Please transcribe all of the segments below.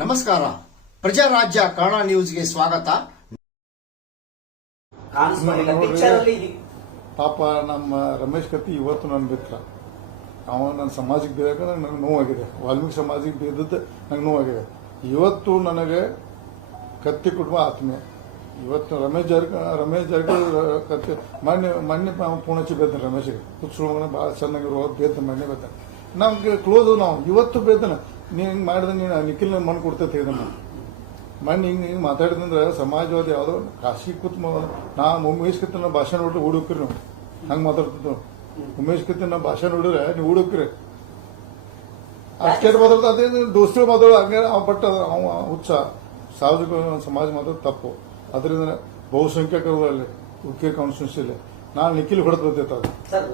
ನಮಸ್ಕಾರ. ಪ್ರಜಾರಾಜ್ಯ ಕನ್ನಡ ನ್ಯೂಸ್ಗೆ ಸ್ವಾಗತ. ಪಾಪ ನಮ್ಮ ರಮೇಶ್ ಕತ್ತಿ ಇವತ್ತು ನನ್ನ ಮಿತ್ರ ಅವ ನನ್ನ ಸಮಾಜಕ್ಕೆ ಬೇದಾಗ ನನಗೆ ನೋವಾಗಿದೆ. ವಾಲ್ಮೀಕಿ ಸಮಾಜಕ್ಕೆ ಬೇದದ್ದು ನನಗೆ ನೋವಾಗಿದೆ. ಇವತ್ತು ನನಗೆ ಕತ್ತಿ ಕುಟುಂಬ ಆತ್ಮೀಯ. ಇವತ್ತು ರಮೇಶ್ ಜಾರಕ, ರಮೇಶ್ ಜಾರಕಿಹೊಳಿ ಕತ್ತಿ ಮೊನ್ನೆ ಮೊನ್ನೆ ಪೂಣಚಿ ಬೇತನ ರಮೇಶ್ಗೆ. ಕುತ್ಸುಳ್ಮನೆ ಭಾಳ ಚೆನ್ನಾಗಿರುವ ಬೇತ ಮಣ್ಣೆ ಬೇದ ನಮ್ಗೆ ಕ್ಲೋಸ್ ನಾವು. ಇವತ್ತು ಬೇತನ. ನೀನು ಹಿಂಗೆ ಮಾಡಿದ್ರೆ ನೀನು ನಿಖಿಲ್ ಮಣ್ಣು ಕೊಡ್ತೈತೆ ಇದನ್ನ ಮಣ್ಣು ಹಿಂಗೆ ಹಿಂಗೆ ಮಾತಾಡಿದಂದ್ರೆ ಸಮಾಜವಾದಿ ಯಾವುದೋ ಖಾಸಗಿ ಕೂತ್ ನಾ ಉಮೇಶ್ ಕತ್ತಿನ ಭಾಷಣ ನೋಡ್ರಿ ಹುಡುಕ್ರಿ ನೀವು. ಹಂಗೆ ಮಾತಾಡ್ತಿದ್ದು. ಉಮೇಶ್ ಕತ್ತಿನ ಭಾಷಣ ನೋಡಿದ್ರೆ ನೀವು ಹುಡುಕ್ರಿ ಅಷ್ಟೇ ಮಾತಾಡ್ತಾ ಅದೇ ದೋಸ್ತಿ ಮಾತಾಡೋ ಹಂಗೆ ಬಟ್ ಅವ ಹುಚ್ಚ. ಸಾರ್ವಜನಿಕ ಸಮಾಜ ಮಾತಾಡೋದು ತಪ್ಪು. ಅದರಿಂದ ಬಹುಸಂಖ್ಯಾತರಲ್ಲಿ ಉಕ್ಕೆ ಇಲ್ಲ ನಾನು ನಿಖಿಲ್ ಹೊಡೆದು ಬರ್ತೈತೆ ಅದು ಸರ್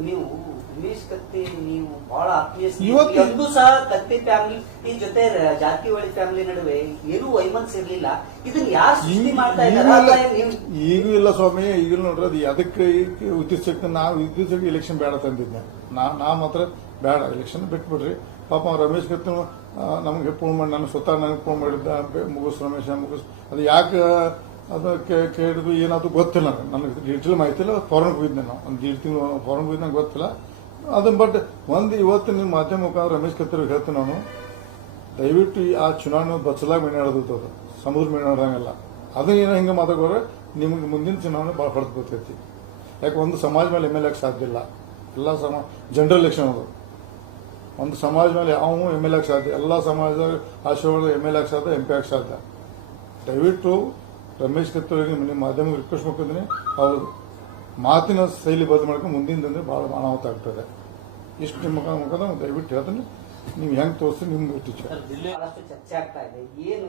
ನೀವು ಉಮೇಶ್ ಕತ್ತಿ ನೀವು ಬಹಳ ಆತ್ಮೀಯ ಇವತ್ತು- ಎಂದೂ ಸಹ ಕತ್ತಿ ಫ್ಯಾಮಿಲಿ ಈ ಜೊತೆ ಜಾರಕಿಹೊಳಿ ಫ್ಯಾಮಿಲಿ ನಡುವೆ ಏನೂ ವೈಮನ್ಸ್ ಇರಲಿಲ್ಲ. ಇದನ್ನ ಯಾರು ಸೃಷ್ಟಿ ಮಾಡ್ತಾ ಇದ್ದಾರೆ? ಈಗಿಲ್ಲ ಅಥವಾ ನೀವು ಈಗೂ ಇಲ್ಲ ಸ್ವಾಮಿ ಈಗ ನೋಡ್ರಿ ಅದು ಅದಕ್ಕೆ ಇತ್ತೀಚೆಗೆ ನಾವು ಇತ್ತೀಚೆಗೆ ಎಲೆಕ್ಷನ್ ಬೇಡ ತಂದಿದ್ದೆ. ನಾ ನಾ ಮಾತ್ರ ಬೇಡ ಎಲೆಕ್ಷನ್ ಬಿಟ್ಬಿಡ್ರಿ. ಪಾಪ ಅವ್ನು ರಮೇಶ್ ಕತ್ತಿ ನಮಗೆ ಫೋನ್ ಮಾಡಿ ನಾನು ಸ್ವತಃ ನನಗೆ ಫೋನ್ ಮಾಡಿದ್ದ ಬೆ- ಮುಗಿಸ್ ರಮೇಶ ಮುಗಿಸ್ ಅದು ಯಾಕೆ ಅದು ಕೇಳಿದ್ವು, ಏನಾದ್ರು ಗೊತ್ತಿಲ್ಲ. ನನಗೆ ಡೀಟೇಲ್ ಮಾಹಿತಿ ಇಲ್ಲ ಫಾರನ್ಗೆ ಹೋಗಿದ್ದೆ ನಾವು ಒಂದು ದೀಡ್ ತಿಂಗಳು ಫಾರಿನ್ಗೆ ಗೊತ್ತಿಲ್ಲ. ಅದು ಬಟ್ ಒಂದು ಇವತ್ತು ನಿಮ್ಮ ಮಾಧ್ಯಮ ಮುಖಾಂತರ ರಮೇಶ್ ಕತ್ತಿರಿಗೆ ಹೇಳ್ತೀನಿ ನಾನು. ದಯವಿಟ್ಟು ಆ ಚುನಾವಣೆ ಬಚ್ಚಲಾಗಿ ಮೀನಾಡೋದು ಅದು ಸಮುದ್ರ ಮೀನಾಡಂಗಿಲ್ಲ ಅದನ್ನ ಏನೋ ಹಿಂಗೆ ಮಾತಾಡೋರೆ ನಿಮಗೆ ಮುಂದಿನ ಚುನಾವಣೆ ಭಾಳ ಹೊಡೆದು ಬರ್ತೈತಿ ಯಾಕೆ ಒಂದು ಸಮಾಜ ಮೇಲೆ ಎಂ ಎಲ್ ಎಕ್ ಸಾಧ್ಯ ಇಲ್ಲ. ಎಲ್ಲ ಸಮ ಜನರಲ್ ಎಲೆಕ್ಷನ್ ಅದು. ಒಂದು ಸಮಾಜ ಮೇಲೆ ಯಾವ ಎಂ ಎಲ್ ಎಕ್ ಸಾಧ್ಯ, ಎಲ್ಲ ಸಮಾಜದ ಆಶಯಗಳು ಎಂ ಎಲ್ ಎಕ್ ಸಾಧ್ಯ ಎಂ ಪಿ ಎಕ್ ಸಾಧ್ಯ. ದಯವಿಟ್ಟು ರಮೇಶ್ ಕತ್ತೂರಿಗೆ ನಿಮ್ಮ ಮಾಧ್ಯಮ ರಿಕ್ವೆಸ್ಟ್ ಮಾಡ್ಕೊಂಡ್ರೆ ಅವ್ರು ಮಾತಿನ ಶೈಲಿ ಬದಲು ಮಾಡ್ಕೊಂಡು ಮುಂದಿನ ದಿನ ಭಾಳ ಅನಾಹುತ ಆಗ್ತದೆ ಇಷ್ಟು ನಿಮ್ಮ ಮುಖ ಮುಖದ ದಯವಿಟ್ಟು ಹೇಳ್ತೀನಿ. ನೀವು ಹೆಂಗೆ ತೋರಿಸಿ ನಿಮ್ಗೆ ಟೀಚರ್ ಚರ್ಚೆ ಆಗ್ತಾ ಇದೆ. ಏನು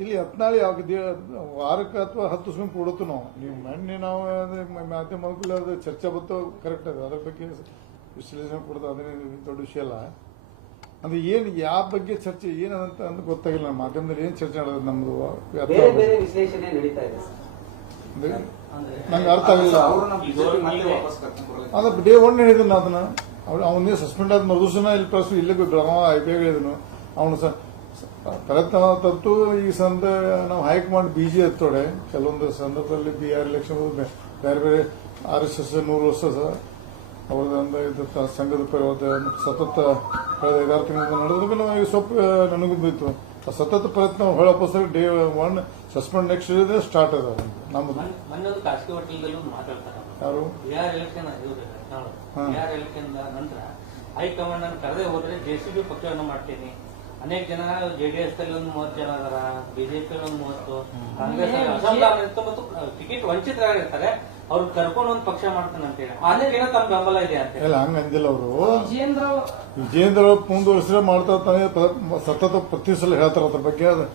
ಇಲ್ಲಿ ಹತ್ನಾಳಿ ಯಾವ ವಾರಕ್ಕೆ ಅಥವಾ ಹತ್ತು ಸಮಯ ಕೊಡುತ್ತು ನಾವು. ನೀವು ಮೊನ್ನೆ ನಾವು ಮಾಧ್ಯಮ ಚರ್ಚೆ ಬಂತು ಕರೆಕ್ಟ್ ಅದ. ಅದ್ರ ಬಗ್ಗೆ ವಿಶ್ಲೇಷಣೆ ಕೊಡೋದು ಅದೇನು ದೊಡ್ಡ ವಿಷಯ ಅಲ್ಲ. ಅಂದ್ರೆ ಏನು ಯಾವ ಬಗ್ಗೆ ಚರ್ಚೆ ಏನಂತ ಅಂತ ಗೊತ್ತಾಗಿಲ್ಲ ನಮ್ಮ ಮಾಧ್ಯಮದಲ್ಲಿ ಏನು ಚರ್ಚೆ ಮಾಡೋದು ನಮ್ದು ಬೇರೆ ಬೇರೆ ವಿಶ್ಲೇಷಣೆ ನಡೀತಾ ಇದೆ ಸರ್. ನಂಗೆ ಅರ್ಥ ಆಗಲಿಲ್ಲ ಅದ ಡೇ ಒನ್ ಹೇಳಿದನು ಅದನ್ನ ಅವ್ನು ಅವನೇ ಸಸ್ಪೆಂಡ್ ಆದ ಮರುದಿವಸನ ಇಲ್ಲಿ ಪ್ಲಸ್ ಇಲ್ಲೇ ಬೆಳಗಾವ ಐ ಪಿ ಹೇಳಿದನು ಅವನು ಸ ಪ್ರಯತ್ನ ತತ್ತು ಈ ಸಂದ ನಾವು ಹೈಕಮಾಂಡ್ ಬಿಜಿ ಎತ್ತೋಡೆ ಕೆಲವೊಂದು ಸಂದರ್ಭದಲ್ಲಿ ಬಿ ಆರ್ ಎಲೆಕ್ಷನ್ ಬೇರೆ ಬೇರೆ ಆರ್ ಎಸ್ ಎಸ್ ನೂರು ವರ್ಷ ಅವ್ರದ್ದು ಇದು ಸಂಘದ ಪರಿವರ್ತನೆ ಸತತ ಕಳೆದ ಐದಾರು ತಿಂಗಳಿಂದ ನಡೆದ್ರು ನಾವು ಈಗ ಸ್ವಲ್ಪ ನನಗೂ ಬಿತ್ತು ಆ ಸತತ ಪ್ರಯತ್ನ ಹೊಳ ಡೇ ಒನ್ ಸಸ್ಪೆಂಡ್ ನೆಕ್ಸ್ಟ್ ಇದೆ ಸ್ಟಾರ್ಟ್ ಅದ. ನಮ್ಮದು ಯಾರು? ಹೈಕಮಾಂಡ್ ನಾನು ಕರೆದೇ ಹೋದ್ರೆ ಜೆಸಿಬಿ ಪಕ್ಷವನ್ನು ಮಾಡ್ತೀನಿ. ಅನೇಕ ಜನ ಜೆಡಿಎಸ್ ಅಲ್ಲಿ ಒಂದು ಮೂವತ್ತು ಜನ ಅದರ ಬಿಜೆಪಿ ಒಂದು ಮೂವತ್ತು ಕಾಂಗ್ರೆಸ್ ಮತ್ತು ಟಿಕೆಟ್ ವಂಚಿತರಾಗಿರ್ತಾರೆ. ಅವ್ರು ಕರ್ಕೊಂಡು ಒಂದು ಪಕ್ಷ ಮಾಡ್ತಾನೆ ಅಂತ ಹೇಳಿ. ಜನ ತಮ್ಮ ಬೆಂಬಲ ಇದೆ ಅಂತ ಹೇಳಿ. ಇಲ್ಲ ಹಂಗ ಅಂದಿಲ್ಲ ಅವರು. ವಿಜೇಂದ್ರ ಮುಂದುವರಿಸಿದ್ರೆ ಮಾಡ್ತಾ ತಾನೇ ಸತತ ಪ್ರತಿ ಸಲ ಹೇಳ್ತಾರ ಅದ್ರ ಬಗ್ಗೆ. ಅದು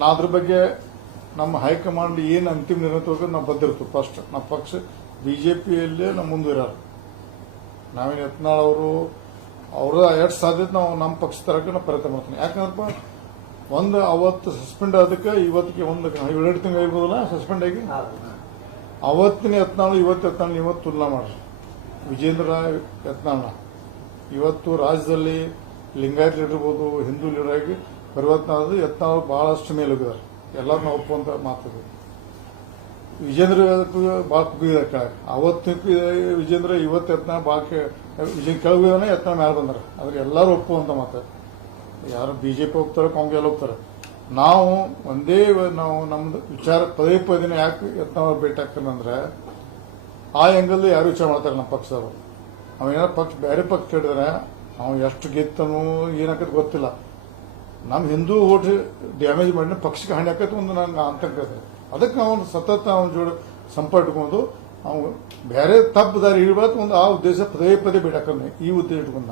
ನಾ ಅದ್ರ ಬಗ್ಗೆ ನಮ್ಮ ಹೈಕಮಾಂಡ್ ಏನು ಅಂತಿಮ ನಿರ್ಣಯ ತಗೋದು ನಾವು ಬದ್ದಿರ್ತೀವಿ ಫಸ್ಟ್. ನಮ್ಮ ಪಕ್ಷ ಬಿಜೆಪಿಯಲ್ಲೇ ನಾವು ಮುಂದುವರ್ಯಾರ ನಾವೇನು ಯತ್ನಾಳ್ ಅವರು ಅವರು ಎಷ್ಟು ಸಾಧ್ಯತೆ ನಾವು ನಮ್ಮ ಪಕ್ಷ ತರಕ್ಕೆ ನಾವು ಪ್ರಯತ್ನ ಮಾಡ್ತೀನಿ ಯಾಕಂದ್ರಪ್ಪ ಒಂದು ಅವತ್ತು ಸಸ್ಪೆಂಡ್ ಆದಕ್ಕೆ ಇವತ್ತಿಗೆ ಒಂದು ಏಳೆರಡು ತಿಂಗಳು ಇರ್ಬೋದಲ್ಲ ಸಸ್ಪೆಂಡ್ ಆಗಿ? ಅವತ್ತಿನ ಯತ್ನಾಳು, ಇವತ್ತು ಯತ್ನಾಳು ಇವತ್ತು ತುಲನಾ ಮಾಡ್ರಿ. ವಿಜೇಂದ್ರ ಯತ್ನಾಳ ಇವತ್ತು ರಾಜ್ಯದಲ್ಲಿ ಲಿಂಗಾಯತ್ ಇರ್ಬೋದು, ಹಿಂದೂ ಲೀಡರ್ ಆಗಿ ಪರಿವರ್ತನೆ ಆದ್ರೆ ಯತ್ನ ಬಹಳಷ್ಟು ಮೇಲುಗಿದ್ದಾರೆ ಎಲ್ಲರೂ ನಾವು ಒಪ್ಪುವಂತ ಮಾತದು. ವಿಜೇಂದ್ರ ಭಾಳ ಕುಗ್ಗಿದ್ದಾರೆ ಕೆಳಗೆ. ಅವತ್ತು ವಿಜೇಂದ್ರ, ಇವತ್ತು ಯತ್ನ ಭಾಳ ವಿಜಯ ಕೆಳಗಿದಾನೆ ಯತ್ನ ಮೇಲೆ ಬಂದಾರೆ. ಆದ್ರೆ ಎಲ್ಲರೂ ಒಪ್ಪುವಂತ ಮಾತಾಡ ಯಾರು ಬಿಜೆಪಿ ಹೋಗ್ತಾರೆ, ಕಾಂಗ್ರೆಸ್ ಹೋಗ್ತಾರೆ. ನಾವು ಒಂದೇ ನಾವು ನಮ್ದು ವಿಚಾರ ಪದೇ ಪದೇ ಯಾಕೆ ಯತ್ನ ಭೇಟಿ ಆಗ್ತಾನೆ ಆ ಎಂಗಲ್ಲಿ ಯಾರು ವಿಚಾರ ಮಾಡ್ತಾರೆ ನಮ್ಮ ಪಕ್ಷದವರು. ಅವೇನಾರ ಪಕ್ಷ ಬೇರೆ ಪಕ್ಷ ಹೇಳಿದ್ರೆ ಅವ ಎಷ್ಟು ಗೆತ್ತನು ಏನಾಕತ್ ಗೊತ್ತಿಲ್ಲ. ನಮ್ಮ ಹಿಂದೂ ಓಟ್ ಡ್ಯಾಮೇಜ್ ಮಾಡಿದ್ರೆ ಪಕ್ಷಕ್ಕೆ ಹಾನಿ ಆಕತ್ ಒಂದು ನಂಗೆ ಆತಂಕ ಇದೆ ಅದಕ್ಕೆ ಅವನು ಸತತ ಅವನ ಜೋಡಿ ಸಂಪರ್ಕ ಇಟ್ಕೊಂಡು ಅವ್ನು ಬೇರೆ ತಪ್ಪು ದಾರಿ ಇಡಬಾರ್ದು ಒಂದು ಆ ಉದ್ದೇಶ ಪದೇ ಪದೇ ಬಿಡಕ್ಕನೆ ಈ ಉದ್ದೇಶ ಇಟ್ಕೊಂಡ.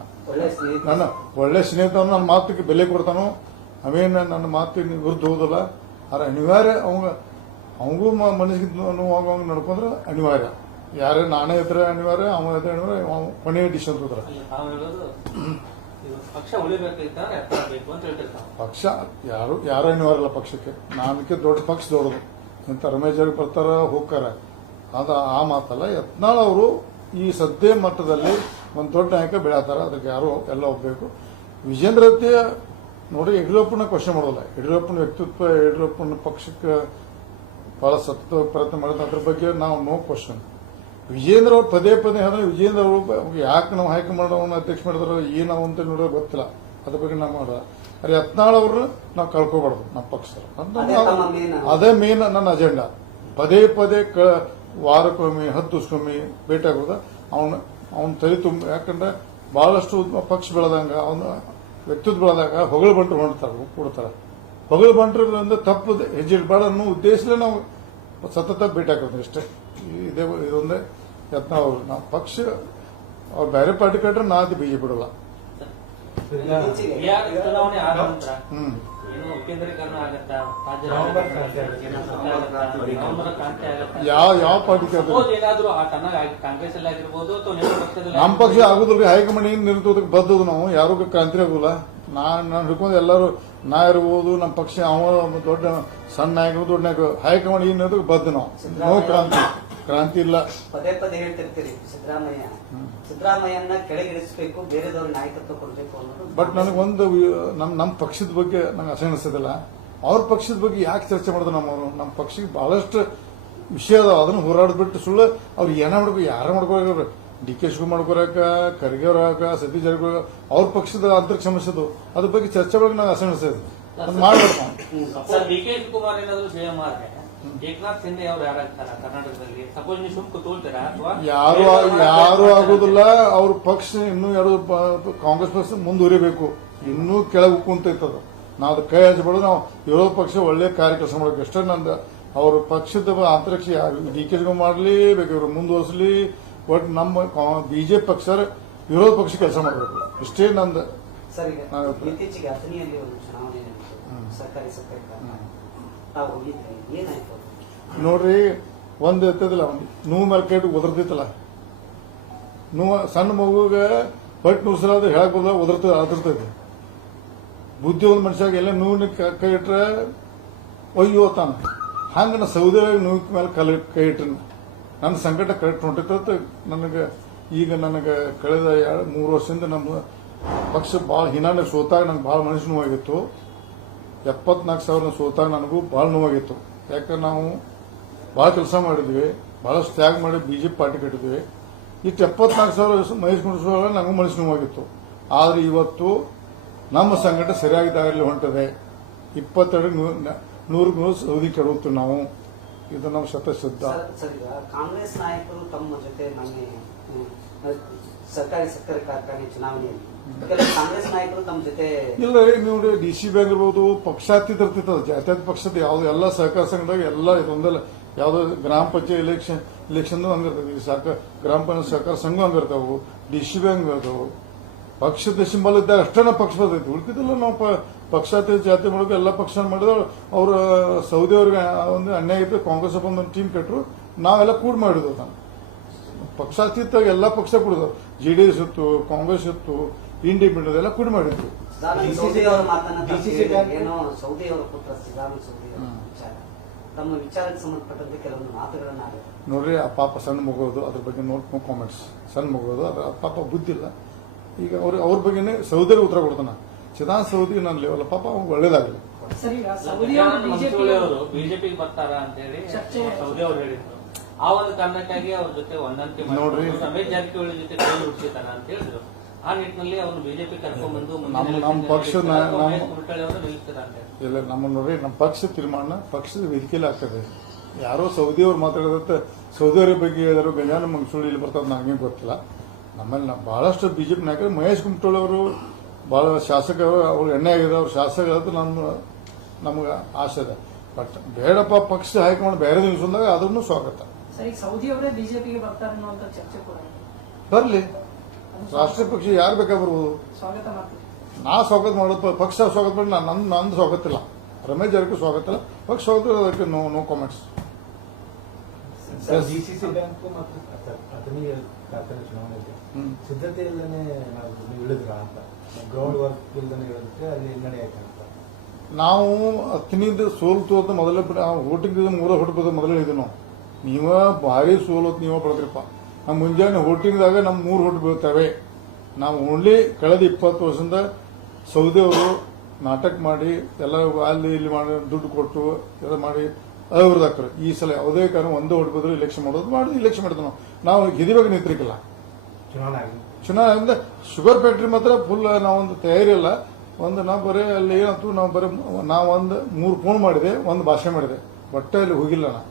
ನನ್ನ ಒಳ್ಳೆ ಸ್ನೇಹಿತ ನನ್ನ ಮಾತಕ್ಕೆ ಬೆಲೆ ಕೊಡ್ತಾನೋ ಅವೇನು ನನ್ನ ಮಾತಿಗೆ ವಿರುದ್ಧ ಹೋದಲ್ಲ. ಆದ್ರೆ ಅನಿವಾರ್ಯ ಅವಂಗ ಅವಂಗೂ ಮನಸ್ಸಿಗೆ ನೋವಾಗ ನಡ್ಕೊಂಡ್ರೆ ಅನಿವಾರ್ಯ. ಯಾರೇ ನಾನೇ ಇದ್ರೆ ಅನಿವಾರ್ಯ ಅವ ಇದ್ರೆ ಅನಿವಾರ್ಯ ಕೊನೆಯ ಡಿಶ್ ಅಂತ ಪಕ್ಷ ಯಾರು ಯಾರು ಅನಿವಾರ್ಯ ಇಲ್ಲ ಪಕ್ಷಕ್ಕೆ? ನಾನಕ್ಕೆ ದೊಡ್ಡ ಪಕ್ಷ ದೊಡ್ಡದು. ಇಂಥ ರಮೇಶ್ ಅವ್ರಿಗೆ ಬರ್ತಾರ ಹೋಗ್ತಾರ. ಅದ ಆ ಮಾತಲ್ಲ ಯತ್ನಾಳ್ ಅವರು ಈ ಸದ್ಯ ಮಟ್ಟದಲ್ಲಿ ಒಂದು ದೊಡ್ಡ ನಾಯಕ ಬೆಳತಾರ. ಅದಕ್ಕೆ ಯಾರು ಎಲ್ಲ ಹೋಗ್ಬೇಕು ವಿಜೇಂದ್ರ ನೋಡಿ ಯಡಿಯೂರಪ್ಪನ ಕ್ವಶನ್ ಮಾಡೋಲ್ಲ. ಯಡಿಯೂರಪ್ಪನ ವ್ಯಕ್ತಿತ್ವ ಯಡಿಯೂರಪ್ಪನ ಪಕ್ಷಕ್ಕೆ ಬಹಳ ಸತತ ಪ್ರಯತ್ನ ಮಾಡಿದ ಅದ್ರ ಬಗ್ಗೆ ನಾವು ನೋ ಕ್ವಶನ್ ವಿಜೇಂದ್ರ ಅವ್ರು ಪದೇ ಪದೇ ಹೇಳಿದ್ರೆ ವಿಜೇಂದ್ರ ಅವರು ಯಾಕೆ ನಾವು ಹೈಕಮಾಂಡ್ ಅವನ್ನ ಅಧ್ಯಕ್ಷ ಮಾಡಿದ್ರು ಏನು ಅಂತ ನೋಡೋ ಗೊತ್ತಿಲ್ಲ. ಅದ್ರ ಬಗ್ಗೆ ನಾವು ಮಾಡ ಅರೆ ಯತ್ನಾಳ್ ಅವರು ನಾವು ಕಳ್ಕೊಬಾರ್ದು ನಮ್ಮ ಪಕ್ಷದವ್ರು. ಅಂತ ಅದೇ ಮೇನ್ ನನ್ನ ಅಜೆಂಡಾ ಪದೇ ಪದೇ ಕ ವಾರಕ್ಕೊಮ್ಮೆ ಹತ್ತು ವರ್ಷಕ್ಕೊಮ್ಮೆ ಭೇಟಿ ಆಗೋದ ಅವನು ಅವ್ನ ತಲೆ ತುಂಬ ಯಾಕಂದ್ರೆ ಬಹಳಷ್ಟು ಪಕ್ಷ ಬೆಳೆದಂಗ ಅವನ ವ್ಯಕ್ತಿತ್ವ ಬೆಳೆದಾಗ ಹೊಗಳು ಬಂಟರು ಹೊಂಡ್ತಾರೆ ಕೊಡ್ತಾರೆ. ಹೊಗಳು ಬಂಟರಿಂದ ತಪ್ಪು ಹೆಜ್ಜೆ ಅನ್ನೋ ಉದ್ದೇಶದಲ್ಲೇ ನಾವು ಸತತ ಭೇಟಿ ಹಾಕೋದು ಇಷ್ಟೇ ಇದೇ, ಇದೊಂದೇ ಯತ್ನ ಅವರು. ನಾವು ಪಕ್ಷ, ಅವ್ರು ಬೇರೆ ಪಾರ್ಟಿ ಕಟ್ರೆ ನಾ ಅದು ಬಿಜೆಪಿ ಬಿಡಲ್ಲ. ಬಿಹಾರ್ ಚುನಾವಣೆ ಆದ ನಂತರ ಏನು ವಿಕೇಂದ್ರೀಕರಣ ಆಗತ್ತಾ? ರಾಜ್ಯ ನವೆಂಬರ್ ಕ್ರಾಂತಿ ಆಗತ್ತಾ? ಯಾವ ಯಾವ ಪಾರ್ಟಿ ಕಟ್ರೆ ಸಪೋಸ್ ಏನಾದ್ರು ಆ ತನ್ನ ಕಾಂಗ್ರೆಸ್ ಅಲ್ಲಿ ಆಗಿರ್ಬೋದು ಅಥವಾ ನಿಮ್ಮ ಪಕ್ಷದಲ್ಲಿ ನಮ್ಮ ಪಕ್ಷ ಆಗುದಿಲ್ಲ ಹೈಕಮಾಂಡ್ ಏನ್ ನಿಂತದಕ್ಕೆ ಬದ್ದದು ನಾವು? ಯಾರು ಕ್ರಾಂತಿ ಆಗುಲ್ಲ ನಾ ನಾನು ಹಿಡ್ಕೊಂಡು ಎಲ್ಲರೂ ನಾ ಇರ್ಬೋದು ನಮ್ಮ ಪಕ್ಷ ಅವ ದೊಡ್ಡ ಸಣ್ಣ ನಾಯಕರು ದೊಡ್ಡ ನಾಯಕರು. ಹೈಕಮಾಂಡ್ ಏನ್ ಇರೋದಕ್ಕೆ ಬದ್ದು ನಾವು? ನೋ ಕ್ರಾಂತಿ ಕ್ರಾಂತಿ ಇಲ್ಲ. ಪದೇ ಪದೇ ಹೇಳ್ತಿರ್ತೀರಿ ಸಿದ್ದರಾಮಯ್ಯ. ಸಿದ್ದರಾಮಯ್ಯನ ಕೆಳಗಿಳಿಸಬೇಕು ಬೇರೆದವ್ರ ನಾಯಕತ್ವ ಕೊಡಬೇಕು ಅನ್ನೋದು ಬಟ್ ನನಗೊಂದು ನಮ್ಮ ನಮ್ಮ ಪಕ್ಷದ ಬಗ್ಗೆ ನಂಗೆ ಅಸಹನಿಸೋದಿಲ್ಲ ಅವ್ರ ಪಕ್ಷದ ಬಗ್ಗೆ ಯಾಕೆ ಚರ್ಚೆ ಮಾಡಿದ್ರು ನಮ್ಮವರು? ನಮ್ಮ ಪಕ್ಷಕ್ಕೆ ಬಹಳಷ್ಟು ವಿಷಯ ಅದಾವ. ಅದನ್ನು ಹೋರಾಡ್ಬಿಟ್ಟು ಸುಳ್ಳು ಅವ್ರು ಏನ ಮಾಡ್ಬೇಕು ಯಾರ ಮಾಡ್ಕೋಬೇಕು ಡಿ ಕೆ ಶಿವಕುಮಾರ್ ಕೊರಕ ಖರ್ಗೆ ಅವ್ರ ಸತೀಶ್ ಜಾರಕಿಹೊಳಿ ಅವ್ರ ಪಕ್ಷದ ಅಂತರಿಕ್ಷ ಸಮಸ್ಯೆ ಅದು. ಅದ್ರ ಬಗ್ಗೆ ಚರ್ಚೆ ಒಳಗೆ ನಂಗೆ ಅಸಹನಿಸೋದು ಅದು ಮಾಡ್ಬೇಕು ಡಿ ಕೆ ಶಿವಕುಮಾರ್ ಏನಾದ್ರು ಏಕನಾಥ್ ಶಿಂದೆ ಅವ್ರು ಯಾರಾಗ್ತಾರ ಕರ್ನಾಟಕದಲ್ಲಿ? ಸಪೋಸ್ ನೀವು ಸುಮ್ಕು ತೋಳ್ತೀರಾ ಅಥವಾ ಯಾರು ಯಾರು ಆಗುದಿಲ್ಲ ಅವ್ರ ಪಕ್ಷ ಇನ್ನೂ ಎರಡು ಪ- ಕಾಂಗ್ರೆಸ್ ಪಕ್ಷ ಮುಂದುವರಿಬೇಕು. ಇನ್ನೂ ಕೆಳಗೆ ಕುಂತೈತದ. ನಾವು ಅದು ಕೈ ಹಚ್ಚಬಾರ್ದು ನಾವು ವಿರೋಧ ಪಕ್ಷ ಒಳ್ಳೆ ಕಾರ್ಯ ಕೆಲಸ ಮಾಡಬೇಕು. ಅಷ್ಟೇ ನಂದ ಅವ್ರ ಪಕ್ಷದ ಅಂತರಿಕ್ಷ ಡಿ ಕೆ ಮಾಡಲಿ ಬೇಕಾದ್ರೆ ಮುಂದುವರಿಸಲಿ. ಒಟ್ಟು ನಮ್ಮ ಬಿಜೆಪಿ ಪಕ್ಷ ವಿರೋಧ ಪಕ್ಷ ಕೆಲಸ ಮಾಡಬೇಕು. ಇಷ್ಟೇ ನಂದು. ಸರ್ ಈಗ ಹೌದು. ಇತ್ತೀಚೆಗೆ ಅಥಣಿಯಲ್ಲಿ ಒಂದು ಚುನಾವಣೆ ಸರ್ಕಾರಿ. ನೋಡ್ರಿ, ಒಂದ್ ಇರ್ತದಲ್ಲ ನೋವು ಮೇಲೆ ಉದರ್ತಿತ್ತಲ್ಲ ನೋವು ಸಣ್ಣ ಮಗುಗ ಹೊಟ್ಟೆ ನುಸಿರಾದ್ರೆ ಹೇಳಕ್ ಬದಲ ಉದರ್ತ, ಅದರ್ತೈತಿ. ಬುದ್ಧಿ ಒಂದು ಮನುಷ್ಯಾಗ ಎಲ್ಲ ನೋವಿನ ಕೈ ಇಟ್ರೆ ಅಯ್ಯೋ ತಾನ. ಹಂಗ ನಾ ಸೌದೆ ನೋವು ಮೇಲೆ ಕಲ್, ಕೈ ಇಟ್ರಿ ನನ್ನ ಸಂಕಟ ಕರೆಕ್ಟ್ ಹೊಂಟಿತ್ತ ನನಗೆ ಈಗ ನನಗೆ ಕಳೆದ ಎರಡು, ಮೂರು ವರ್ಷದಿಂದ ನಮ್ಮ ಪಕ್ಷ ಭಾಳ ಹಿನ್ನೆಲೆ ಸೋತಾಗ ನಂಗೆ ಭಾಳ ಮನಸ್ಸು ನೋವಾಗಿತ್ತು. ಎಪ್ಪತ್ನಾಲ್ಕು ಸಾವಿರ ಸೋತಾಗ ನನಗೂ ಭಾಳ ನೋವಾಗಿತ್ತು. ಯಾಕಂದ್ರೆ ನಾವು ಭಾಳ ಕೆಲಸ ಮಾಡಿದ್ವಿ, ಭಾಳ ತ್ಯಾಗ ಮಾಡಿ ಬಿಜೆಪಿ ಪಾರ್ಟಿ ಕಟ್ಟಿದ್ವಿ. ಇಷ್ಟು ಎಪ್ಪತ್ನಾಲ್ಕು ಸಾವಿರ ಮಹೇಶ್ ಮುಡಿಸುವಾಗ ನನಗೂ ಮನಸ್ಸು ನೋವಾಗಿತ್ತು. ಆದ್ರೆ ಇವತ್ತು ನಮ್ಮ ಸಂಘಟ ಸರಿಯಾಗಿ ದಾರಿಯಲ್ಲಿ ಹೊಂಟದೆ. ಇಪ್ಪತ್ತೆರಡು ನೂರು ನೂರು ಸೌದಿ ಕೆಡುತ್ತು ನಾವು. ಇದು ನಮ್ಮ ಶತಸಿದ್ಧ ಶುದ್ಧ ಕಾಂಗ್ರೆಸ್ ನಾಯಕರು ತಮ್ಮ ಜೊತೆ ಸರ್ಕಾರಿ ಸಕ್ಕರೆ ಕಾರ್ಖಾನೆ ಚುನಾವಣೆಯಲ್ಲಿ ಕಾಂಗ್ರೆಸ್ ಇಲ್ಲ ನೀವು ಡಿ ಸಿ ಬಿ ಆಗಿರ್ಬೋದು ಪಕ್ಷಾತೀತ ಜಾತ್ಯಾತ ಪಕ್ಷದ ಯಾವ್ದು, ಎಲ್ಲ ಸಹಕಾರ ಸಂಘದಾಗ ಎಲ್ಲ ಒಂದಲ್ಲ ಯಾವ್ದು ಗ್ರಾಮ ಪಂಚಾಯತ್ ಇಲೆಕ್ಷನ್ ಇಲೆಕ್ಷನ್ ಹಂಗಿರ್ತದೆ ಸಹಕಾರ ಗ್ರಾಮ ಪಂಚಾಯತ್ ಸಹಕಾರ ಸಂಘ ಹಂಗಿರ್ತಾವು ಡಿ ಸಿ ಬಿ ಹಂಗಿರ್ತಾವು ಪಕ್ಷದ ಸಿಂಬಲ್ ಇದ್ದಾಗ ಅಷ್ಟೇ ಪಕ್ಷ ಬರ್ತೈತಿ. ಉಳ್ಕಿದಿಲ್ಲ ನಾವು ಪಕ್ಷಾತೀತ ಜಾತಿ ಮಾಡೋಕೆ ಎಲ್ಲ ಪಕ್ಷ ಮಾಡಿದ್ರು ಅವ್ರ, ಸೌದಿ ಅವ್ರಿಗೆ ಒಂದು ಅನ್ಯಾಯ ಇತ್ತು ಕಾಂಗ್ರೆಸ್ ಒಂದು ಟೀಮ್ ಕಟ್ಟರು ನಾವೆಲ್ಲ ಕೂಡ ಮಾಡಿದ್ವು ತಾನು. ಪಕ್ಷಾತೀತ ಎಲ್ಲ ಪಕ್ಷ ಕುಡಿದ್ರು ಜೆ ಡಿ ಎಸ್ ಇತ್ತು, ಕಾಂಗ್ರೆಸ್ ಇತ್ತು. ಇಂಡಿಪೆಂಡೆಂಟ್ ಎಲ್ಲ ಕೂಡಿ ಮಾಡಿದ್ರು. ಏನೋ ಸೌದಿ ಅವರ ಪುತ್ರ ಸಿದ್ದಾನಂದ ಸೌದಿ ವಿಚಾರ. ತಮ್ಮ ವಿಚಾರಕ್ಕೆ ಸಂಬಂಧಪಟ್ಟಂತೆ ಕೆಲವೊಂದು ಮಾತುಗಳನ್ನ. ನೋಡ್ರಿ ಆ ಪಾಪ ಸಣ್ಣ ಮುಗೋದು ಅದ್ರ ಬಗ್ಗೆ ನೋಡ್ಕೊಂಡು ನೋ ಕಾಮೆಂಟ್ಸ್ ಸಣ್ಣ ಮಗುವುದು ಅದ್ರ ಪಾಪ ಬುದ್ಧಿಲ್ಲ ಈಗ ಅವ್ರ ಅವ್ರ ಬಗ್ಗೆನೇ ಸೌದಿಗೆ ಉತ್ತರ ಕೊಡ್ತಾನ. ಚಿದಾನ್ ಸೌದಿ ನನ್ನ ಲೇವಲ್ಲ ಪಾಪ ಅವ್ರಿಗೆ ಒಳ್ಳೇದಾಗಲಿ. ಸರ್ ಈಗ ಸೌದಿ ಅವರು ಬಿಜೆಪಿ ಅವರು. ಬಿಜೆಪಿಗೆ ಬರ್ತಾರ ಅಂತ ಹೇಳಿ ಸೌದಿ ಅವರು ಹೇಳಿದ್ರು. ಆ ಒಂದು ಕಾರಣಕ್ಕಾಗಿ ಅವ್ರ ಜೊತೆ ಹೊಂದಾಣಿಕೆ ನೋಡ್ರಿ. ಜಾರಕಿಹೊಳಿ ಜೊತೆ ಕೈ ಹುಡ್ಸಿತಾರ ಅಂತ ಹೇಳಿದ್ರು. ಆ ನಿಟ್ಟಿನಲ್ಲಿ ಅವ್ರು ಬಿಜೆಪಿ ನಮ್ಮ- ನಮ್ಮ ಇಲ್ಲ ನಮ್ಮ ನೋಡ್ರಿ ನಮ್ಮ ಪಕ್ಷ ತೀರ್ಮಾನ ಪಕ್ಷದ ವೇದಿಕೆಯಲ್ಲಿ ಆಗ್ತದೆ. ಯಾರೋ ಸೌದಿಯವ್ರು ಸೌದಿ ಸೌದಿಯವರ ಬಗ್ಗೆ ಹೇಳಿದ್ರು ಗಜಾನ ಮಂಗಸೂಳಿ ಇಲ್ಲಿ ಬರ್ತದೆ ನನಗೆ ಗೊತ್ತಿಲ್ಲ. ನಮ್ಮಲ್ಲಿ ನಾವು ಬಹಳಷ್ಟು ಬಿಜೆಪಿ ನಾಯಕರು ಮಹೇಶ್ ಕುಮಟೋಳ್ ಅವರು ಬಹಳ ಶಾಸಕರು ಅವ್ರು ಎಣ್ಣೆ ಆಗಿದೆ ಅವ್ರ ಶಾಸಕರು ನಮ್ಮ ನಮ್ಗೆ ಆಸೆ ಇದೆ. ಬಟ್ ಬೇಡಪ್ಪ ಪಕ್ಷ ಹೈಕಮಾಂಡ್ ಬೇರೆ ನಿಲ್ಸಂದಾಗ ಅದನ್ನು ಸ್ವಾಗತ. ಸರಿ ಸೌದಿ ಅವರೇ ಬಿಜೆಪಿಗೆ ಬರ್ತಾರೆ ಚರ್ಚೆ. ಬರಲಿ. ರಾಷ್ಟ್ರೀಯ ಪಕ್ಷ ಯಾರು ಬೇಕಾ ಬರ್ಬೋದು? ನಾ ಸ್ವಾಗತ ಮಾಡೋದು ಪಕ್ಷ ಸ್ವಾಗತ ಮಾಡಿ ನಾನು ನಂದು ನಂದು ಸ್ವಾಗತ ಇಲ್ಲ ರಮೇಶ್ ಜಾರಕಿಹೊಳಿ ಸ್ವಾಗತ ಇಲ್ಲ ಪಕ್ಷ ಸ್ವಾಗತ ಅದಕ್ಕೆ no no comments Yes. DCC bank ಮತ್ತು ಅಥಣಿ ಕಾರ್ಖಾನೆ ಚುನಾವಣೆಗೆ ಹ್ಮ್. ಸಿದ್ಧತೆ ಇಲ್ಲದೆ ನಾವು ಇಳಿದ್ರ ಅಂತ. ಗ್ರೌಂಡ್ ವರ್ಕ್ ಇಲ್ದೇ ಇಳಿದ್ರೆ ಅಲ್ಲಿ ಹಿನ್ನಡೆ ಆಯ್ತು ಅಂತ. ನಾವು ಹತ್ತನಿಂದ ಸೋಲ್ತು ಅಂತ ಮೊದಲೇ ಓಟಿಂಗ್ ಮೂರ ಹೊಟ್ಟು ಮೊದಲೇ ಹೇಳಿದ್ವಿ ನಾವು. ನೀವ ಭಾರಿ ಸೋಲತ್ ನೀವ ಪಡೆದ್ರಪ್ಪ ನಮ್ಮ ಮುಂಜಾನೆ ಹೋಟಿಂಗ್ದಾಗ ನಮ್ಮ ಮೂರು ಹೋಟ್ ಬೀಳ್ತವೆ. ನಾವು ಓನ್ಲಿ ಕಳೆದ ಇಪ್ಪತ್ತು ವರ್ಷದಿಂದ ಸೌದಿಯವರು ನಾಟಕ ಮಾಡಿ ಎಲ್ಲ ಅಲ್ಲಿ ಇಲ್ಲಿ ಮಾಡಿ ದುಡ್ಡು ಕೊಟ್ಟು ಎಲ್ಲ ಮಾಡಿ ಅವ್ರದಾಕ್ರು ಈ ಸಲ ಯಾವುದೇ ಕಾರಣ ಒಂದೇ ಹೊಡ್ ಬಂದ್ರೆ ಇಲೆಕ್ಷನ್ ಮಾಡೋದು ಮಾಡಿ ಇಲೆಕ್ಷನ್ ಮಾಡಿದ್ವಿ ನಾವು. ನಾವು ನಿಂತಿರ್ಕಿಲ್ಲ. ಚುನಾವಣೆ ಅಂದ್ರೆ ಶುಗರ್ ಫ್ಯಾಕ್ಟ್ರಿ ಮಾತ್ರ ಫುಲ್ ನಾವೊಂದು ತಯಾರಿ ಇಲ್ಲ ಒಂದು ನಾವು ಬರೀ ಅಲ್ಲಿ ಏನಂತು ನಾವು ಬರೀ ನಾವು ಒಂದು ಮೂರು ಫೋನ್ ಮಾಡಿದೆ ಒಂದು ಭಾಷೆ ಮಾಡಿದೆ. ಒಟ್ಟೆ ಅಲ್ಲಿ ಹೋಗಿಲ್ಲ ನಾ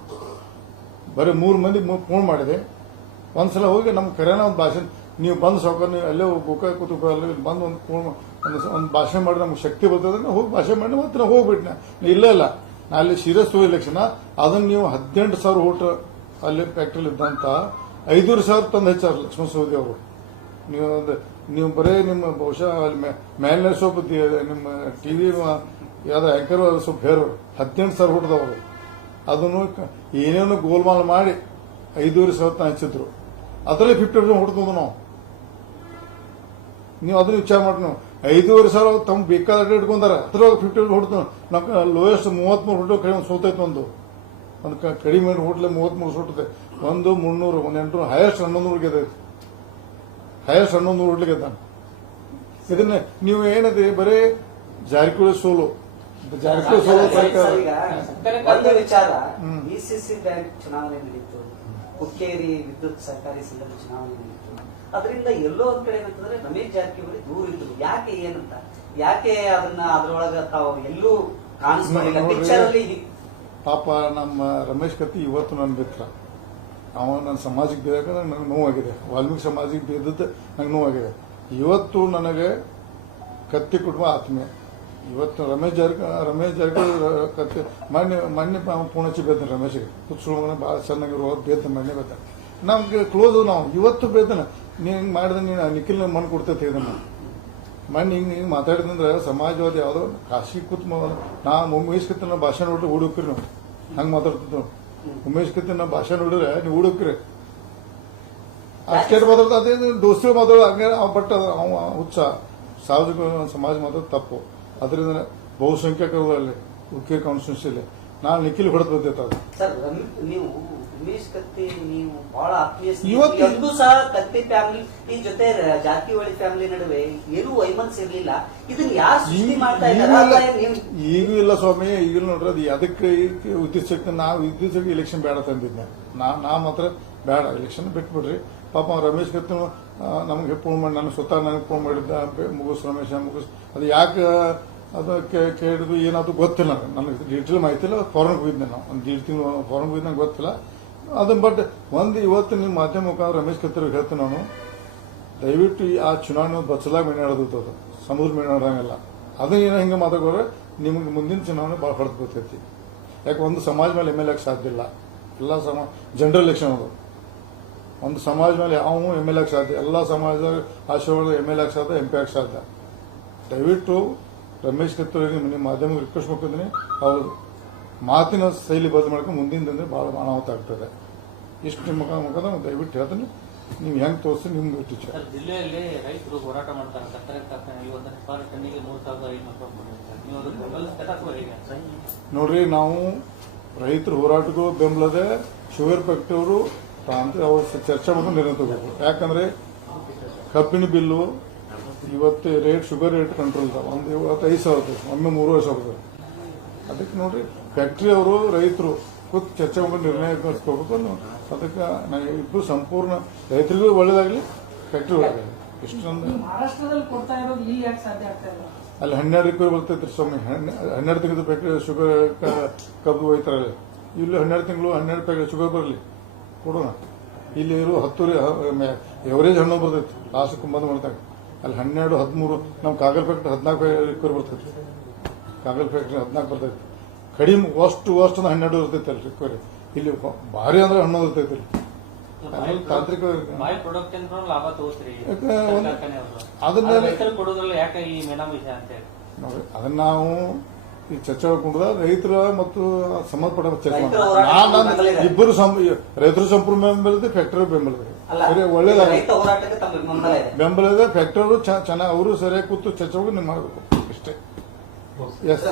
ಬರೀ ಮೂರು ಮಂದಿ ಫೋನ್ ಮಾಡಿದೆ. ಒಂದ್ಸಲ ಹೋಗಿ ನಮ್ಮ ಕರೆನ ಒಂದು ಭಾಷೆ, ನೀವು ಬಂದು ಸೌಕ ನೀವು ಅಲ್ಲೇ ಗೋಕಾಕ್ ಕೂತು ಬಂದು ಒಂದು ಒಂದು ಒಂದು ಭಾಷೆ ಮಾಡಿ ನಮ್ಗೆ ಶಕ್ತಿ ಬರ್ತದೆ ಹೋಗಿ ಭಾಷೆ ಮಾಡಿ ಮತ್ತೆ ನಾ ಹೋಗ್ಬಿಟ್ನೆ. ಇಲ್ಲ ಇಲ್ಲ ನಾ ಅಲ್ಲಿ ಸೀರಿಯಸ್ ಟು ಇಲೆಕ್ಷನ್ ಅದನ್ನ ನೀವು ಹದಿನೆಂಟು ಸಾವಿರ ಓಟ್ ಅಲ್ಲಿ ಫ್ಯಾಕ್ಟ್ರಿಲಿ ಇದ್ದಂತ ಐದೂರು ಸಾವಿರ ತಂದು ಹೆಚ್ಚಾರ ಲಕ್ಷ್ಮಣ ಸವದಿ ಅವರು. ನೀವು ಒಂದು, ನೀವು ಬರೀ ನಿಮ್ಮ ಬಹುಶಃ ಅಲ್ಲಿ ಮೇಲಿನ ಸ್ವಲ್ಪ ನಿಮ್ಮ ಟಿವಿ ಯಾವ್ದು ಆಂಕರ್ ಸ್ವಲ್ಪ ಬೇರೆ ಹದಿನೆಂಟು ಸಾವಿರ ಹುಟ್ಟಿದವರು ಅದನ್ನು ಏನೇನು ಗೋಲ್ಮಾಲ್ ಮಾಡಿ ಐದೂರು ಸಾವಿರ ಹಚ್ಚಿದ್ರು. ಅದರಲ್ಲಿ ಫಿಫ್ಟಿ ಪರ್ಸೆಂಟ್ ಹುಡ್ತಂದು ನಾವು. ನೀವು ಅದನ್ನ ವಿಚಾರ ಮಾಡಿ ನೀವು. ಐದೂವರೆ ಸಾವಿರ ತಮ್ಮ ಬೇಕಾದ ಇಟ್ಕೊಂಡಾರ ಅದ್ರೊಳಗೆ ಫಿಫ್ಟಿ ಹೊಡ್ತು ನಮ್ಮ ಲೋಯೆಸ್ಟ್ ಮೂವತ್ಮೂರು ಹುಟ್ಟು ಕಡಿಮೆ ಸೋತೈತೆ ಒಂದು. ಒಂದು ಕಡಿಮೆ ಹೋಟ್ಲೆ ಮೂವತ್ಮೂರು ಸುಟ್ಟದೆ ಒಂದು ಮುನ್ನೂರು ಒಂದು ಎಂಟು ಹೈಯೆಸ್ಟ್ ಹನ್ನೊಂದು ಹುಡುಗಿದೆ ಹೈಯೆಸ್ಟ್ ಹನ್ನೊಂದು ಹುಡ್ಲಿಕ್ಕೆ ಇದನ್ನ ನೀವು ಏನಿದೆ ಬರೀ ಜಾರಕಿಹೊಳಿ ಸೋಲು. ಜಾರಕಿಹೊಳಿ ಸೋಲು ಸರ್ಕಾರ ವಿಚಾರ. ಬ್ಯಾಂಕ್ ಚುನಾವಣೆ ನಡೀತು. ಹುಕ್ಕೇರಿ ವಿದ್ಯುತ್ ಸರ್ಕಾರಿ ಸಂಘದ ಚುನಾವಣೆ ನಡೆಯಿತು. ಅದರಿಂದ ಎಲ್ಲೋ ಒಂದ್ ಕಡೆ ಏನಂತಂದ್ರೆ ರಮೇಶ್ ಜಾರಕಿಹೊಳಿ ದೂರ ಇದ್ರು. ಯಾಕೆ ಏನಂತ? ಯಾಕೆ ಅದನ್ನ ಅದ್ರೊಳಗ ತಾವು ಎಲ್ಲೂ ಕಾಣಿಸ್ಕೊಂಡಿಲ್ಲ. ಪಿಕ್ಚರ್ ಅಲ್ಲಿ ಪಾಪ ನಮ್ಮ ರಮೇಶ್ ಕತ್ತಿ ಇವತ್ತು ನನ್ನ ಮಿತ್ರ. ಅವ ನನ್ನ ಸಮಾಜಕ್ಕೆ ಬೇಕಂದ್ರೆ ನನಗೆ ನೋವಾಗಿದೆ. ವಾಲ್ಮೀಕಿ ಸಮಾಜಕ್ಕೆ ಬೇದದ್ದು ನನಗೆ ನೋವಾಗಿದೆ. ಇವತ್ತು ನನಗೆ ಕತ್ತಿ ಕುಟುಂಬ ಆತ್ಮೀಯ. ಇವತ್ತು ರಮೇಶ್ ಜಾರ್ಕ, ರಮೇಶ್ ಜಾರಕಿಹೊಳಿ ರ- ಮಣ್ಣೆ ಮೊನ್ನೆ ಮೊನ್ನೆ ಫೋನ್ ಹಚ್ಚಿ ಬೇತಾನೆ ರಮೇಶ್ಗೆ. ಕುತ್ಸುಳ್ಮನೆ ಭಾಳ ಚೆನ್ನಾಗಿರುವ ಬೇತ ಮಣ್ಣೆ ಬೇತ ನಮ್ಗೆ ಕ್ಲೋಸ್ ನಾವು ಇವತ್ತು ಬೇತನ. ನೀನು ಹಿಂಗೆ ಮಾಡಿದ್ರೆ ನೀನು ನಿಖಿಲ್ ಮಣ್ಣು ಕೊಡ್ತೈತೆ ಇದನ್ನ ಮಣ್ಣು ಹಿಂಗೆ ಹಿಂಗೆ ಮಾತಾಡಿದಂದ್ರೆ ಸಮಾಜವಾದಿ ಯಾವುದೋ ಖಾಸಗಿ ಕೂತ್ ನಾ ಉಮೇಶ್ ಕತ್ತಿ ನಾವು ಭಾಷಣ ನೋಡ್ರಿ ಹುಡುಕ್ರಿ ನಾವು. ಹಂಗೆ ಮಾತಾಡ್ತಿದ್ವು ಉಮೇಶ್ ಕತ್ತಿನ ನಾವು ಭಾಷಣ ನೋಡಿದ್ರೆ ನೀವು ಹುಡುಕ್ರಿ ಅಷ್ಟೇ ಮಾತಾಡ್ತಾ ಅದೇ ದೋಸ್ತಿ ಮಾತಾಡೋ ಹಂಗೆ ಬಟ್ ಅವ ಹುಚ್ಚ. ಸಾರ್ವಜನಿಕ ಸಮಾಜ ಮಾತಾಡೋದು ತಪ್ಪು. ಅದರಿಂದ ಬಹುಸಂಖ್ಯಾತರಲ್ಲಿ ಮುಖ್ಯ ಕಾನ್ಸ್ಟಿಟ್ಯೂನ್ಸಿಯಲ್ಲಿ ನಾನು ನಿಖಿಲ್ ಹೊಡೆದು ಬಂದಿತ್ತು ಅದು ಸರ್ ರಮ್- ನೀವು ಉಮೇಶ್ ಕತ್ತಿ ನೀವು ಬಹಳ ಆತ್ಮೀಯ ಇವತ್ತು- ಸ್ನೇಹಿತರು. ಎಂದೂ ಸಹ ಕತ್ತಿ ಫ್ಯಾಮಿಲಿ ಈ ಜೊತೆ ರ- ಜಾರಕಿಹೊಳಿ ಫ್ಯಾಮಿಲಿ ನಡುವೆ ಏನೂ ವೈಮನ್ಸ್ ಇರ್ಲಿಲ್ಲ. ಇದನ್ನ ಯಾರು ಸೃಷ್ಟಿ ಮಾಡ್ತಾ ಈಗೂ ಇದ್ದಾರೆ ಇಲ್ಲ ಅಥವಾ ನೀವು ಈಗೂ ಇಲ್ಲ ಸ್ವಾಮಿ ಈಗ ನೋಡ್ರಿ ಅದು ಅದಕ್ಕೆ ವಿದ್ಯುತ್ ಶಕ್ತಿ ನಾವು ವಿದ್ಯುತ್ ಶಕ್ತಿ ಎಲೆಕ್ಷನ್ ಬೇಡ ತಂದಿದ್ದೆ ನಾ ನಾ ಮಾತ್ರ ಬೇಡ ಎಲೆಕ್ಷನ್ ಬಿಟ್ಬಿಡ್ರಿ. ಪಾಪ ರಮೇಶ್ ಕತ್ತು ನಮಗೆ ಫೋನ್ ಮಾಡಿ, ನಾನು ಸ್ವತಃ ನನಗೆ ಫೋನ್ ಮಾಡಿದ್ದ ಮುಗಿಸ್ ರಮೇಶ, ಮುಗುಸ್, ಅದು ಯಾಕೆ ಅದು ಕೇಳಿದ್ರು ಏನಾದ್ರು ಗೊತ್ತಿಲ್ಲ ನನಗೆ. ಡೀಟೇಲ್ ಮಾಹಿತಿ ಇಲ್ಲ ಫಾರನ್ಗೆ ಹೋಗಿದ್ದೆ ನಾವು ಒಂದು ದೀಡ್ ತಿಂಗಳು ಫಾರನ್ಗೆ ನಂಗೆ ಗೊತ್ತಿಲ್ಲ. ಅದನ್ನ ಬಟ್ ಒಂದು ಇವತ್ತು ನಿಮ್ಮ ಮಾಧ್ಯಮ ಮುಖಾಂತರ ರಮೇಶ್ ಕತ್ತರಿಗೆ ಹೇಳ್ತೀನಿ ನಾನು. ದಯವಿಟ್ಟು ಈ ಆ ಚುನಾವಣೆ ಬಚ್ಚಲಾಗಿ ಮೇನಾಡೋದು ಅದು. ಸಮುದ್ರ ಮೇನಾಡಂಗಿಲ್ಲ ಅದನ್ನ ಏನೋ ಹಿಂಗೆ ಮಾತಾಡೋರೆ ನಿಮ್ಗೆ ಮುಂದಿನ ಚುನಾವಣೆ ಭಾಳ ಹೊಡೆದು ಬರ್ತೈತಿ ಯಾಕೆ ಒಂದು ಸಮಾಜ ಮೇಲೆ ಎಂ ಎಲ್ ಸಾಧ್ಯ ಇಲ್ಲ. ಎಲ್ಲ ಸಮ ಜನರಲ್ ಎಲೆಕ್ಷನ್ ಅದು. ಒಂದು ಸಮಾಜ ಮೇಲೆ ಯಾವ ಎಂ ಎಲ್ ಎ ಸಾಧ್ಯ ಎಲ್ಲ ಸಮಾಜದ ಆಶೀರ್ವಾದ ಎಂ ಎಲ್ ಎ ಸಾಧ್ಯ ಎಂ ಪಿ ಆಗಿ ಸಾಧ್ಯ. ದಯವಿಟ್ಟು ರಮೇಶ್ ಕತ್ತೂರಿಗೆ ನಿಮ್ಮ ಮಾಧ್ಯಮ ರಿಕ್ವೆಸ್ಟ್ ಮಾಡ್ತಿದ್ದೀನಿ ಅವರು ಮಾತಿನ ಶೈಲಿ ಬದಲು ಮಾಡ್ಕೊಂಡು ಮುಂದಿನ ದಿನ ಭಾಳ ಅನಾಹುತ ಆಗ್ತದೆ. ಇಷ್ಟು ನಿಮ್ಮ ಮುಖ ಮುಖದ ದಯವಿಟ್ಟು ಹೇಳ್ತೀನಿ. ನೀವು ಹೆಂಗೆ ತೋರಿಸಿ ನಿಮ್ಗೆ ಟೀಚರ್ ಜಿಲ್ಲೆಯಲ್ಲಿ ರೈತರು ಹೋರಾಟ ಮಾಡ್ತಾರೆ. ಸಕ್ಕರೆ ಕಾರ್ಖಾನೆ ಒಂದು ಸಾವಿರ ಟನ್ನಿಗೆ ಮೂರು ಸಾವಿರದ ಐನೂರು ರೂಪಾಯಿ ನೀವು ಅದಕ್ಕೆ ಬೆಂಬಲಿಸ್ತೀರಾ ಅಥವಾ ಹೇಗೆ? ನೋಡ್ರಿ ನಾವು ರೈತರು ಹೋರಾಟಕ್ಕೂ ಬೆಂಬಲದೆ ಶುಗರ್ ಫ್ಯಾಕ್ಟ್ರಿ ತಾಂತ್ರಿಕ ಅವ್ರ ಚರ್ಚೆ ಮಾಡ್ಕೊಂಡು ನಿರ್ಣಯ ತಗೋಬೇಕು. ಯಾಕಂದ್ರೆ ಕಬ್ಬಿನ ಬಿಲ್ಲು ಇವತ್ತು ರೇಟ್ ಶುಗರ್ ರೇಟ್ ಕಂಟ್ರೋಲ್ ಒಂದು ಇವತ್ತು ಐದು ಸಾವಿರ ರೂಪಾಯಿ ಒಮ್ಮೆ ಮೂರು ವರ್ಷ ಆಗುತ್ತೆ ಅದಕ್ಕೆ ನೋಡ್ರಿ ಫ್ಯಾಕ್ಟ್ರಿ ಅವರು ರೈತರು ಕೂತ್ ಚರ್ಚೆ ಮಾಡಿ ನಿರ್ಣಯ ತಗೋಬೇಕು ಅದಕ್ಕೆ ನಾನು ಇಬ್ಬರು ಸಂಪೂರ್ಣ ರೈತರಿಗೂ ಒಳ್ಳೇದಾಗಲಿ ಫ್ಯಾಕ್ಟ್ರಿ ಒಳ್ಳೇದಾಗಲಿ. ಇಷ್ಟೊಂದು ಅಲ್ಲಿ ಹನ್ನೆರಡು ರೂಪಾಯಿ ಬರ್ತೈತ್ರಿ ಸ್ವಾಮಿ. ಹನ್ನೆ- ಹನ್ನೆರಡು ತಿಂಗಳು ಫ್ಯಾಕ್ಟ್ರಿ ಶುಗರ್ ಕಬ್ಬು ಒಯ್ತಾರಲ್ಲ. ಇಲ್ಲಿ ಹನ್ನೆರಡು ತಿಂಗಳು ಹನ್ನೆರಡು ಪ್ಯಾಕೆಟ್ ಶುಗರ್ ಬರಲಿ. ಕೊಡೋಣ ಇಲ್ಲಿ ಇರೋ ಹತ್ತು ಎವರೇಜ್ ಹಣ್ಣು ಬರ್ತೈತಿ. ಲಾಸ್ಟ್ ಕುಂಬಂದು ಮಾಡ್ತಾಗ ಅಲ್ಲಿ ಹನ್ನೆರಡು ಹದಿಮೂರು ನಮ್ಮ ಕಾಗಲ್ ಫ್ಯಾಕ್ಟ್ರಿ ಹದಿನಾಲ್ಕು ರಿಕ್ವರಿ ಬರ್ತೈತಿ ಕಾಗಲ್ ಫ್ಯಾಕ್ಟ್ರಿ ಹದಿನಾಲ್ಕು ಬರ್ತೈತಿ. ಕಡಿಮೆ ಅಷ್ಟು ಅಷ್ಟು ಹನ್ನೆರಡು ಇರ್ತೈತಿ ಅಲ್ಲಿ ರಿಕ್ವರಿ ಇಲ್ಲಿ ಭಾರಿ ಅಂದ್ರೆ ಹಣ್ಣು ಇರ್ತೈತಿ ಅಲ್ಲಿ. ತಾಂತ್ರಿಕ ಅದನ್ನ- ಅದನ್ನ ನಾವು ಈ ಚರ್ಚೆ ಮಾಡ್ಕೊಂಡ್ರೆ ರೈತರ ಮತ್ತು ಸಂಬಂಧಪಟ್ಟ ಚರ್ಚೆ ನಾನ್- ಇಬ್ಬರು ರೈತರ ರೈತರು ಸಂಪೂರ್ಣ ಬೆಂಬಲಿದೆ ಫ್ಯಾಕ್ಟರಿ ಬೆಂಬಲ ಇದೆ ಸರಿ, ಒಳ್ಳೇದಾಗ ರೈತ ಹೋರಾಟಕ್ಕೆ ತಮ್ಮ ಬೆಂಬಲ ಇದೆ. ಫ್ಯಾಕ್ಟರಿ ಚೆನ್ನಾಗಿ ಅವರು ಸರಿಯಾಗಿ ಕೂತು ಚರ್ಚೆ ಹೋಗಿ ನೀವು ಮಾಡಬೇಕು. ಇಷ್ಟೇ ಎಸ್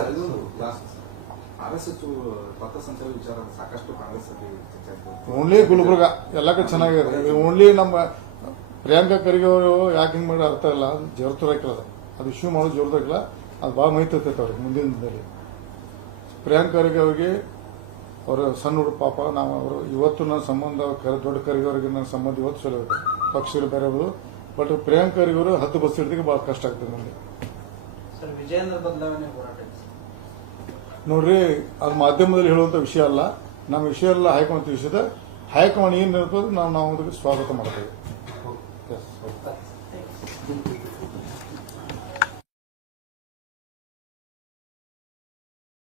ಓನ್ಲಿ ಗುಲ್ಬರ್ಗ. ಎಲ್ಲಕ್ಕ ಚೆನ್ನಾಗಿದೆ. ಓನ್ಲಿ ನಮ್ಮ ಪ್ರಿಯಾಂಕಾ ಖರ್ಗೆ ಅವರು ಯಾಕೆ ಹಿಂಗ್ ಮಾಡಿ ಅರ್ಥ ಇಲ್ಲ. ಜೋರ್ ಜೋರ್ತರಾಕಿಲ್ಲ ಅದು ಅದು ಇಶ್ಯೂ ಮಾಡೋದು ಜೋರ್ತರಾಕಿಲ್ಲ ಅದು ಭಾಳ ಮೈತೈತೆ ಅವ್ರಿಗೆ ಮುಂದಿನ ದಿನದಲ್ಲಿ. ಪ್ರಿಯಾಂಕ್ ಖರ್ಗೆ ಅವ್ರಿಗೆ ಅವರ ಸಣ್ಣ ಹುಡುಗ ಪಾಪ ನಾವು ಅವರು ಇವತ್ತು ನನ್ನ ಸಂಬಂಧ ಕರೆ ದೊಡ್ಡ ಖರ್ಗೆ ಅವರಿಗೆ ನನ್ನ ಸಂಬಂಧ ಇವತ್ತು ಚಲೋ ಪಕ್ಷಗಳು ಬೇರೆ ಬಟ್ ಪ್ರಿಯಾಂಕ್ ಖರ್ಗೆ ಅವರು ಹತ್ತು ಬಸ್ ಹಿಡಿದಕ್ಕೆ ಭಾಳ ಕಷ್ಟ ಆಗ್ತದೆ ನನಗೆ. ನೋಡ್ರಿ ಅದು ಮಾಧ್ಯಮದಲ್ಲಿ ಹೇಳುವಂತ ವಿಷಯ ಅಲ್ಲ. ನಮ್ಮ ವಿಷಯ ಎಲ್ಲ ಹೈಕಮಾಂಡ್ ವಿಷಯದ ಹೈಕಮಾಂಡ್ ಏನು ನಾವು ನಾವು ಅದಕ್ಕೆ ಸ್ವಾಗತ ಮಾಡ್ತೇವೆ.